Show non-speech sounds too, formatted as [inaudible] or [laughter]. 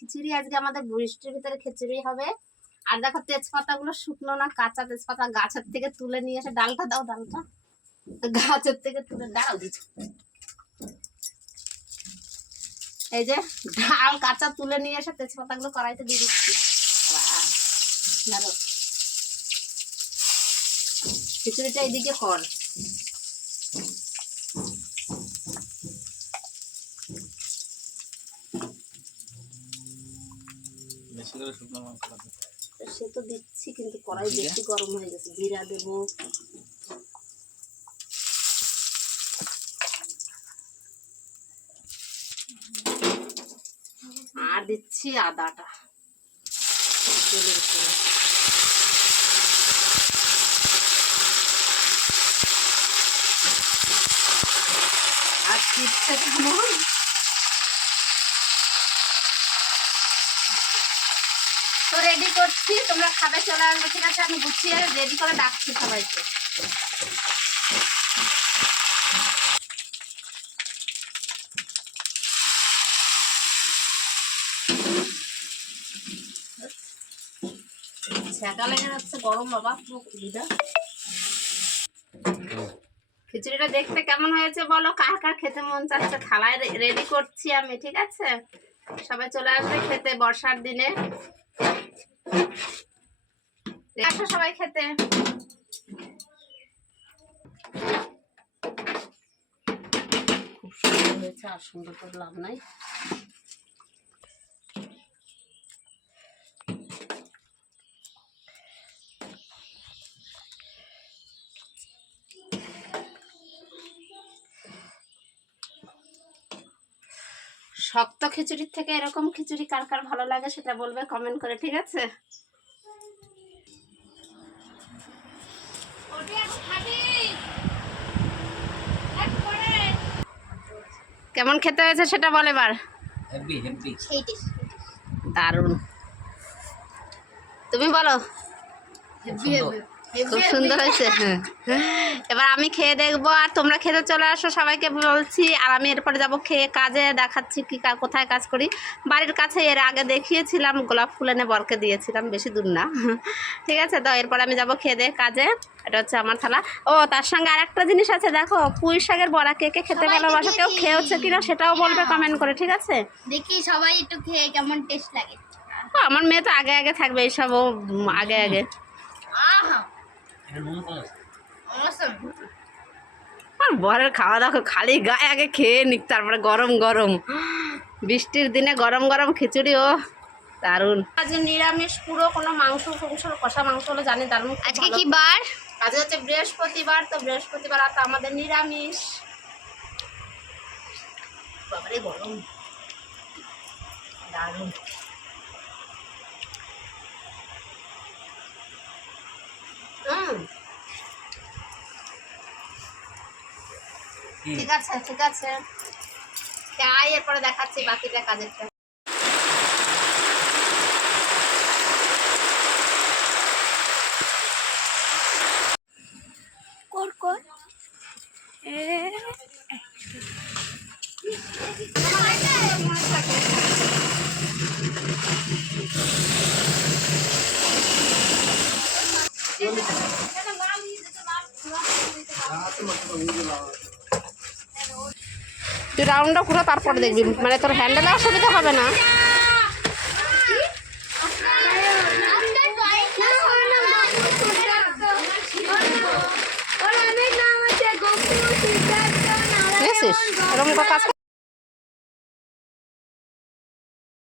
খিচুড়ি আজকে আমাদের বৃষ্টির ভিতরে খিচুড়ি হবে। আর দেখো তেজপাতাগুলো শুকনো না, কাঁচা তেজপাতা গাছের থেকে তুলে নিয়ে এসে ডালটা দাও, ডালটা। গাছের থেকে তুলে দাও। দিচ্ছি এই যে ডাল, কাঁচা তুলে নিয়ে এসে তেজপাতাগুলো কড়াইতে দিয়ে দিচ্ছি। খিচুড়িটা এদিকে কর বেশি করে শুকনো দেবো। সে তো দিচ্ছি কিন্তু কড়াই বেশি গরম হয়ে গেছে। জিরা দেবো। আর দিচ্ছি আদাটা। তেলের উপরে। আর চিপসে কেমন? রেডি করছি তোমরা খাবে চলে আসবে ঠিক আছে? আমি গুছিয়ে রেডি করে ডাকছি সবাইকে। ছ্যাঁকা লেগে যাচ্ছে গরম বাবা পুরো খিচুড়িটা দেখতে কেমন হয়েছে বলো? কার কার খেতে মন চাচ্ছে? থালায় রেডি করছি আমি ঠিক আছে? সবাই চলে আসবে খেতে বর্ষার দিনে। আসো সবাই খেতে। খুব সুন্দর হয়েছে, আর সুন্দর করে লাভ নাই। শক্ত খিচুড়ির থেকে এরকম খিচুড়ি কার কার ভালো লাগে সেটা বলবে কমেন্ট করে ঠিক আছে? কেমন খেতে হয়েছে সেটা বল এবার। হেভি হেভি দারুণ। তুমি বলো। খুব সুন্দর হয়েছে [laughs] হ্যাঁ। এবার আমি খেয়ে দেখব আর তোমরা খেতে চলে আসো সবাইকে বলছি। আর আমি এরপরে যাব খেয়ে কাজে দেখাচ্ছি কি কা- কোথায় কাজ করি। বাড়ির কাছে এর আগে দেখিয়েছিলাম গোলাপ ফুল এনে বরকে দিয়েছিলাম বেশি দূর না। [laughs] ঠিক আছে তো এরপর আমি যাব খেয়ে দে কাজে এটা হচ্ছে আমার থালা। ও তার সঙ্গে আর একটা জিনিস আছে দেখো পুঁই শাকের বড়া কে কে খেতে ভালোবাসো কেউ। খেয়েছে কিনা সেটাও বলবে কমেন্ট করে ঠিক আছে? দেখি সবাই একটু খেয়ে কেমন টেস্ট লাগে। ও, আমার মেয়ে তো আগে আগে থাকবে এইসব আগে আগে। আহা। আর বরের খাওয়া দাওয়া খালি গায়ে আগে খেয়ে নিক তারপরে গরম গরম। বৃষ্টির দিনে গরম গরম খিচুড়ি ও দারুণ। আজ নিরামিষ পুরো কোনো মাংস ফাংস কষা মাংস হলো জানি দারুণ খুব আজকে কি বার? আজকে হচ্ছে বৃহস্পতিবার তো বৃহস্পতিবার আর আমাদের নিরামিষ। বাবারে গরম। দারুণ। ঠিক আছে ঠিক আছে। তাই এরপরে দেখাচ্ছি বাকিটা কাজেরটা। তুই রাউন্ডটা ঘুরে তারপর দেখবি। মানে তোর হ্যান্ডেলে অসুবিধা হবে না। এরকম কাজ